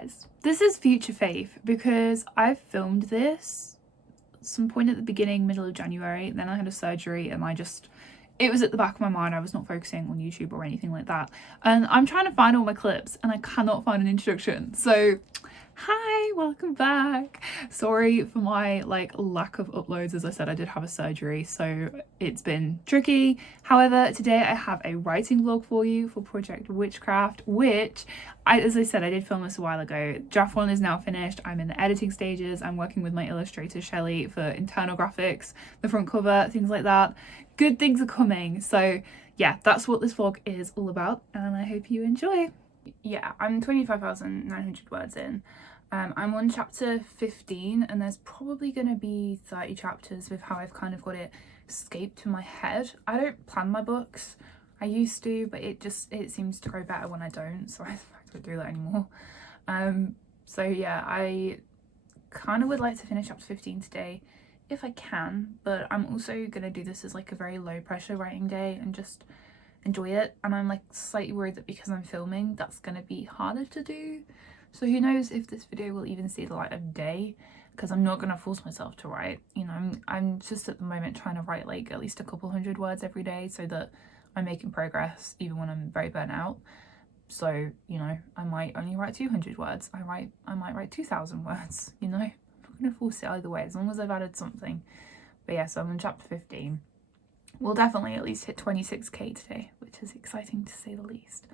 guys, this is future Faith because I filmed this some point at the beginning, middle of January. Then I had a surgery and it was at the back of my mind. I was not focusing on YouTube or anything like that. And I'm trying to find all my clips and I cannot find an introduction. So hi, welcome back. Sorry for my lack of uploads. As I said, I did have a surgery, so it's been tricky. However, today I have a writing vlog for you for Project Witchcraft, which as I said, I did film this a while ago. Draft 1 is now finished. I'm in the editing stages. I'm working with my illustrator Shelley for internal graphics, the front cover, things like that. Good things are coming. So yeah, that's what this vlog is all about, and I hope you enjoy. Yeah, I'm 25,900 words in. I'm on chapter 15 and there's probably going to be 30 chapters with how I've kind of got it escaped to my head. I don't plan my books. I used to, but it seems to go better when I don't, so I don't do that anymore. So yeah, I kind of would like to finish chapter 15 today if I can, but I'm also going to do this as like a very low pressure writing day and just enjoy it. And I'm like slightly worried that because I'm filming, that's going to be harder to do. So who knows if this video will even see the light of day, because I'm not going to force myself to write. You know, I'm just at the moment trying to write like at least a couple hundred words every day so that I'm making progress even when I'm very burnt out. So, you know, I might only write 200 words. I might write 2,000 words, you know. I'm not going to force it either way as long as I've added something. But yeah, so I'm on chapter 15. We'll definitely at least hit 26k today, which is exciting to say the least.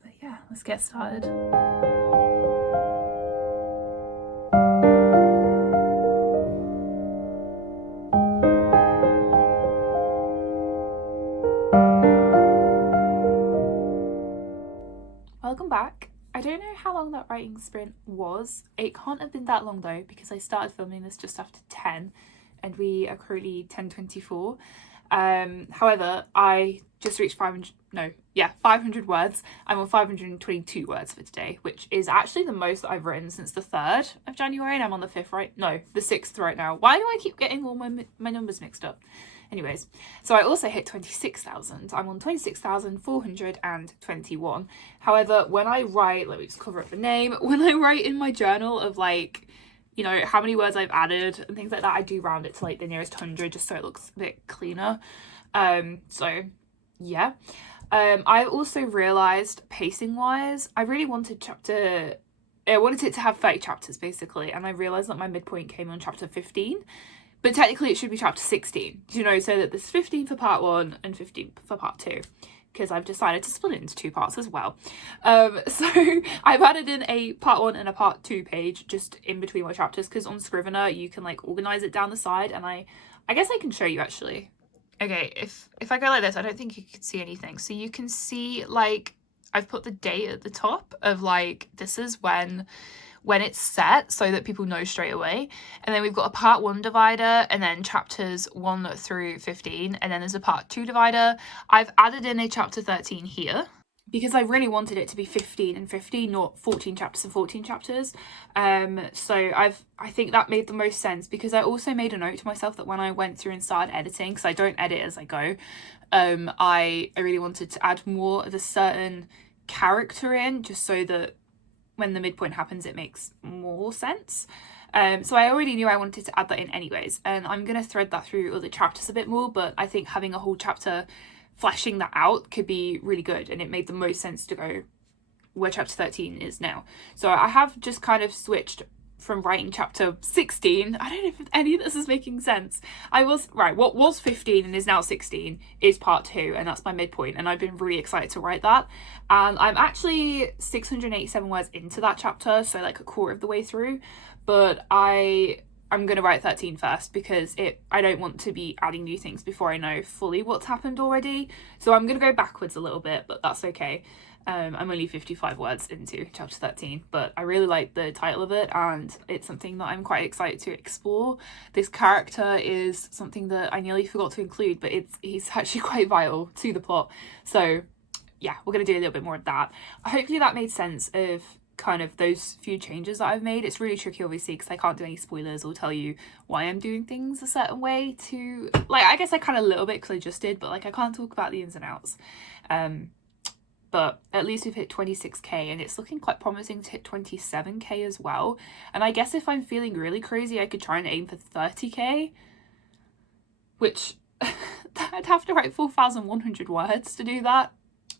But yeah, let's get started. Welcome back. I don't know how long that writing sprint was. It can't have been that long though, because I started filming this just after 10 and we are currently 10:24. However, I just reached 500 words. I'm on 522 words for today, which is actually the most that I've written since the 3rd of January, and I'm on the 6th right now. Why do I keep getting all my numbers mixed up? Anyways, so I also hit 26,000. I'm on 26,421. However, when I write, let me just cover up the name. When I write in my journal of like, you know, how many words I've added and things like that, I do round it to like the nearest 100 just so it looks a bit cleaner. So yeah. I also realised pacing wise, I really wanted it to have 30 chapters basically, and I realised that my midpoint came on chapter 15. But technically it should be chapter 16, you know, so that there's 15 for part 1 and 15 for part 2, because I've decided to split it into 2 parts as well. So I've added in a part 1 and a part 2 page just in between my chapters, because on Scrivener you can like organise it down the side, and I guess I can show you actually. Okay, if I go like this, I don't think you can see anything. So you can see like I've put the date at the top of like this is when it's set so that people know straight away. And then we've got a part 1 divider and then chapters 1 through 15, and then there's a part 2 divider. I've added in a chapter 13 here because I really wanted it to be 15 and 15, not 14 chapters and 14 chapters. So I think that made the most sense, because I also made a note to myself that when I went through and started editing, because I don't edit as I go, I really wanted to add more of a certain character in, just so that when the midpoint happens it makes more sense. So I already knew I wanted to add that in anyways, and I'm going to thread that through other chapters a bit more, but I think having a whole chapter fleshing that out could be really good, and it made the most sense to go where chapter 13 is now. So I have just kind of switched from writing chapter 16. I don't know if any of this is making sense. What was 15 and is now 16 is part 2, and that's my midpoint, and I've been really excited to write that. And I'm actually 687 words into that chapter, so like a quarter of the way through, but I'm going to write 13 first, because I don't want to be adding new things before I know fully what's happened already. So I'm going to go backwards a little bit, but that's okay. I'm only 55 words into chapter 13, but I really like the title of it, and it's something that I'm quite excited to explore. This character is something that I nearly forgot to include, but he's actually quite vital to the plot. So yeah, we're going to do a little bit more of that. Hopefully that made sense of kind of those few changes that I've made. It's really tricky obviously because I can't do any spoilers or tell you why I'm doing things a certain way I guess I kind of a little bit because I just did, but like I can't talk about the ins and outs. but at least we've hit 26k, and it's looking quite promising to hit 27k as well. And I guess if I'm feeling really crazy, I could try and aim for 30k, which I'd have to write 4,100 words to do that.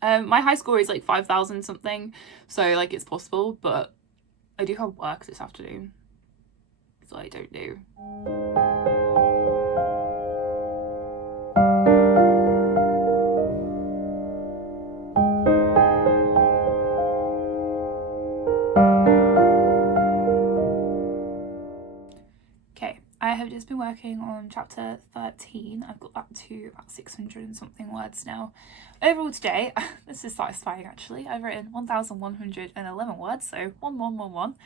My high score is like 5,000 something, so like it's possible, but I do have work this afternoon, so I don't know. I have just been working on chapter 13. I've got that to about 600 and something words now. Overall today, this is satisfying actually, I've written 1,111 words, so 1111.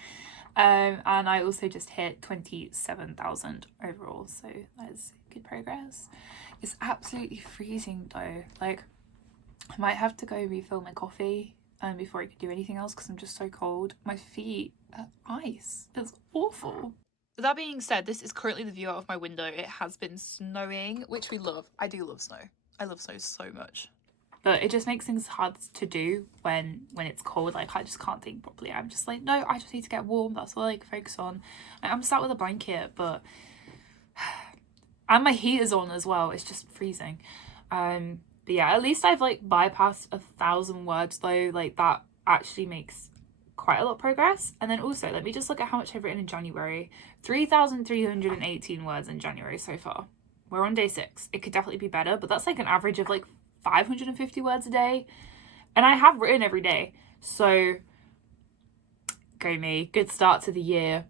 And I also just hit 27,000 overall, so that is good progress. It's absolutely freezing though. Like, I might have to go refill my coffee before I could do anything else because I'm just so cold. My feet are ice. It's awful. That being said, this is currently the view out of my window. It has been snowing, which we love. I do love snow. I love snow so much. But it just makes things hard to do when it's cold. Like, I just can't think properly. I'm just like, no, I just need to get warm. That's what I like focus on. Like, I'm sat with a blanket, but and my heater's on as well. It's just freezing. But yeah, at least I've like bypassed 1,000 words though. Like, that actually makes quite a lot of progress. And then also, let me just look at how much I've written in January. 3,318 words in January so far. We're on day 6. It could definitely be better, but that's like an average of like 550 words a day, and I have written every day, so go me. Good start to the year.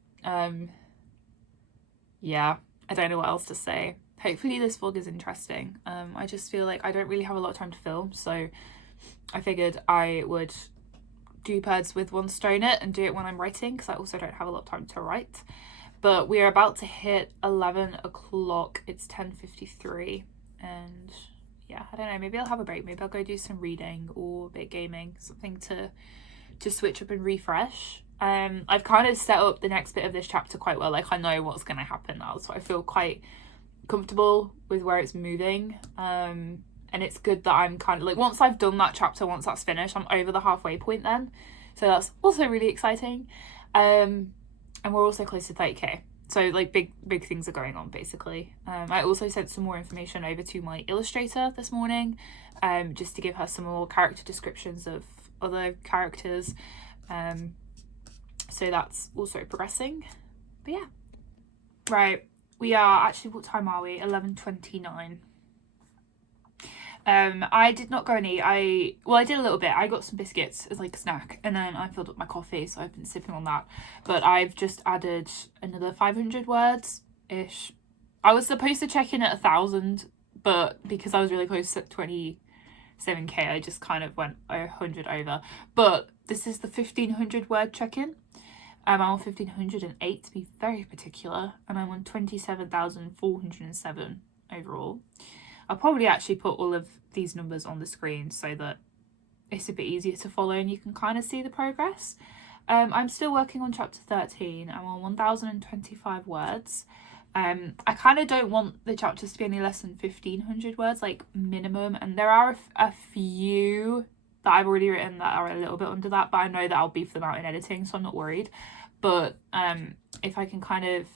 Yeah, I don't know what else to say. Hopefully this vlog is interesting. I just feel like I don't really have a lot of time to film, so I figured I would do birds with one stone it and do it when I'm writing, because I also don't have a lot of time to write. But we are about to hit 11 o'clock. It's 10:53, and yeah, I don't know, maybe I'll have a break. Maybe I'll go do some reading or a bit of gaming, something to switch up and refresh. I've kind of set up the next bit of this chapter quite well. Like, I know what's going to happen now, so I feel quite comfortable with where it's moving. And it's good that I'm kind of like, once I've done that chapter, once that's finished, I'm over the halfway point then. So that's also really exciting. And we're also close to 30k. So like big things are going on basically. I also sent some more information over to my illustrator this morning, just to give her some more character descriptions of other characters. So that's also progressing. But yeah. Right. We are actually, what time are we? 11:29. I did not go and eat. I did a little bit. I got some biscuits as like a snack, and then I filled up my coffee, so I've been sipping on that. But I've just added another 500 words ish. I was supposed to check in at 1,000, but because I was really close at 27k, I just kind of went 100 over. But this is the 1,500 word check-in. I'm on 1,508 to be very particular, and I'm on 27,407 overall. I'll probably actually put all of these numbers on the screen so that it's a bit easier to follow and you can kind of see the progress. I'm still working on chapter 13. I'm on 1,025 words. I kind of don't want the chapters to be any less than 1,500 words, like minimum. And there are a few that I've already written that are a little bit under that, but I know that I'll beef them out in editing, so I'm not worried. But if I can kind of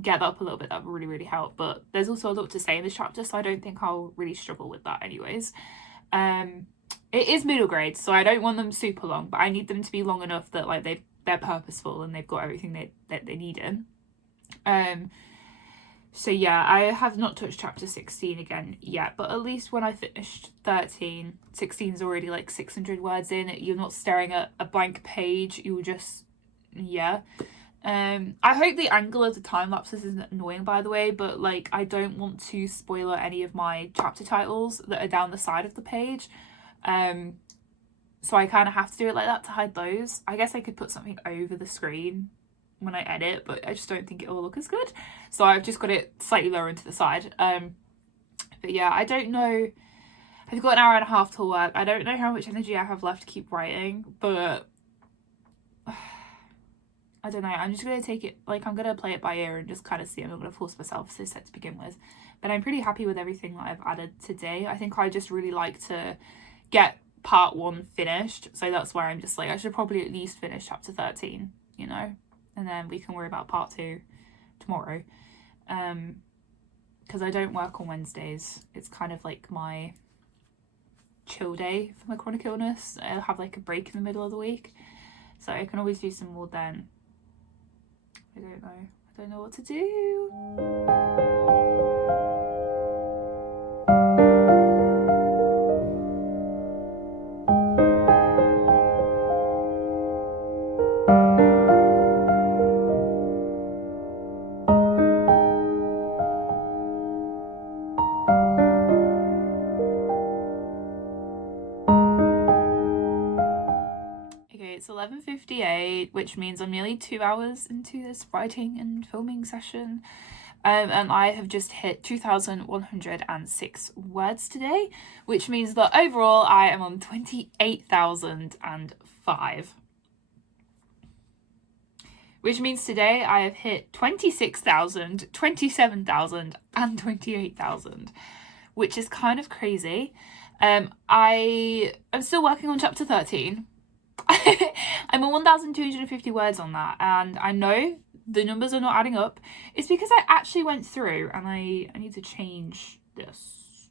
get that up a little bit, that would really, really help. But there's also a lot to say in this chapter, so I don't think I'll really struggle with that anyways. It is middle grade, so I don't want them super long, but I need them to be long enough that like they're purposeful and they've got everything that they need in. So yeah, I have not touched chapter 16 again yet, but at least when I finished 13, 16 is already like 600 words in. You're not staring at a blank page, you're just, yeah. I hope the angle of the time lapses isn't annoying, by the way, but like I don't want to spoiler any of my chapter titles that are down the side of the page. So I kind of have to do it like that to hide those. I guess I could put something over the screen when I edit, but I just don't think it will look as good. So I've just got it slightly lower into the side. But yeah, I don't know. I've got an hour and a half till work. I don't know how much energy I have left to keep writing, but I don't know. I'm just going to take it, like I'm going to play it by ear and just kind of see. I'm not going to force myself to set to begin with. But I'm pretty happy with everything that I've added today. I think I just really like to get part 1 finished, so that's where I'm just like, I should probably at least finish chapter 13, you know, and then we can worry about part 2 tomorrow, because I don't work on Wednesdays. It's kind of like my chill day for my chronic illness. I'll have like a break in the middle of the week, so I can always do some more then. I don't know what to do. It's 11:58, which means I'm nearly 2 hours into this writing and filming session, and I have just hit 2,106 words today, which means that overall I am on 28,005, which means today I have hit 26,000, 27,000 and 28,000, which is kind of crazy. I'm still working on chapter 13. I'm on 1,250 words on that, and I know the numbers are not adding up. It's because I actually went through, and I need to change this.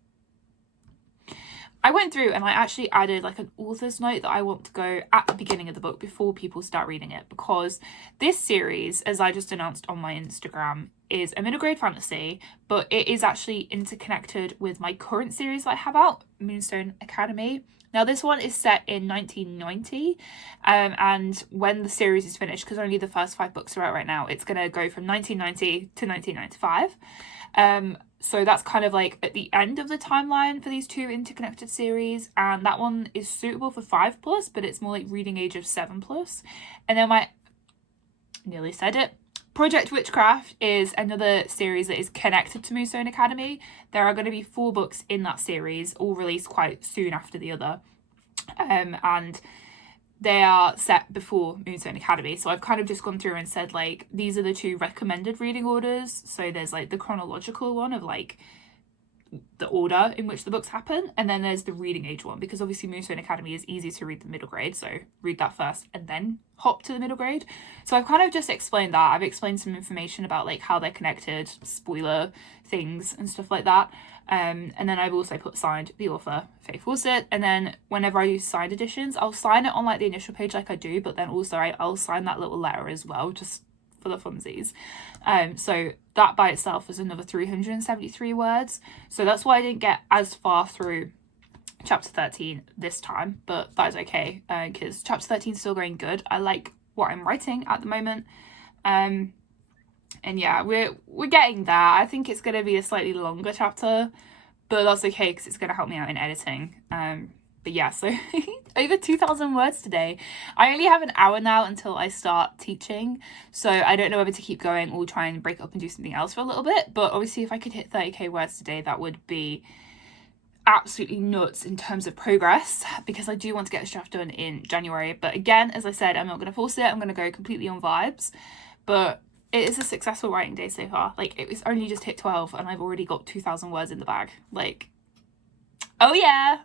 I went through and I actually added like an author's note that I want to go at the beginning of the book before people start reading it, because this series, as I just announced on my Instagram, is a middle grade fantasy, but it is actually interconnected with my current series that I have out, Moonstone Academy. Now, this one is set in 1990, and when the series is finished, because only the first 5 books are out right now, it's going to go from 1990 to 1995. So that's kind of like at the end of the timeline for these 2 interconnected series, and that one is suitable for 5+, but it's more like reading age of 7+. And then nearly said it, Project Witchcraft is another series that is connected to Moonstone Academy. There are going to be 4 books in that series, all released quite soon after the other. And they are set before Moonstone Academy. So I've kind of just gone through and said, like, these are the 2 recommended reading orders. So there's like the chronological one of like the order in which the books happen, and then there's the reading age one, because obviously Moonstone Academy is easy to read the middle grade, so read that first and then hop to the middle grade. So I've kind of just explained that. I've explained some information about like how they're connected, spoiler things and stuff like that, and then I've also put signed the author, Faith Fawcett, and then whenever I do signed editions, I'll sign it on like the initial page like I do, but then also I'll sign that little letter as well, just for the funsies. So that by itself is another 373 words. So that's why I didn't get as far through chapter 13 this time, but that is okay, because chapter 13 is still going good. I like what I'm writing at the moment. And yeah, we're getting there. I think it's going to be a slightly longer chapter, but that's okay because it's going to help me out in editing. But yeah, so over 2,000 words today. I only have an hour now until I start teaching, so I don't know whether to keep going or try and break up and do something else for a little bit. But obviously if I could hit 30k words today, that would be absolutely nuts in terms of progress, because I do want to get this draft done in January. But again, as I said, I'm not going to force it. I'm going to go completely on vibes. But it is a successful writing day so far. Like, it was only just hit 12 and I've already got 2,000 words in the bag. Like, oh yeah.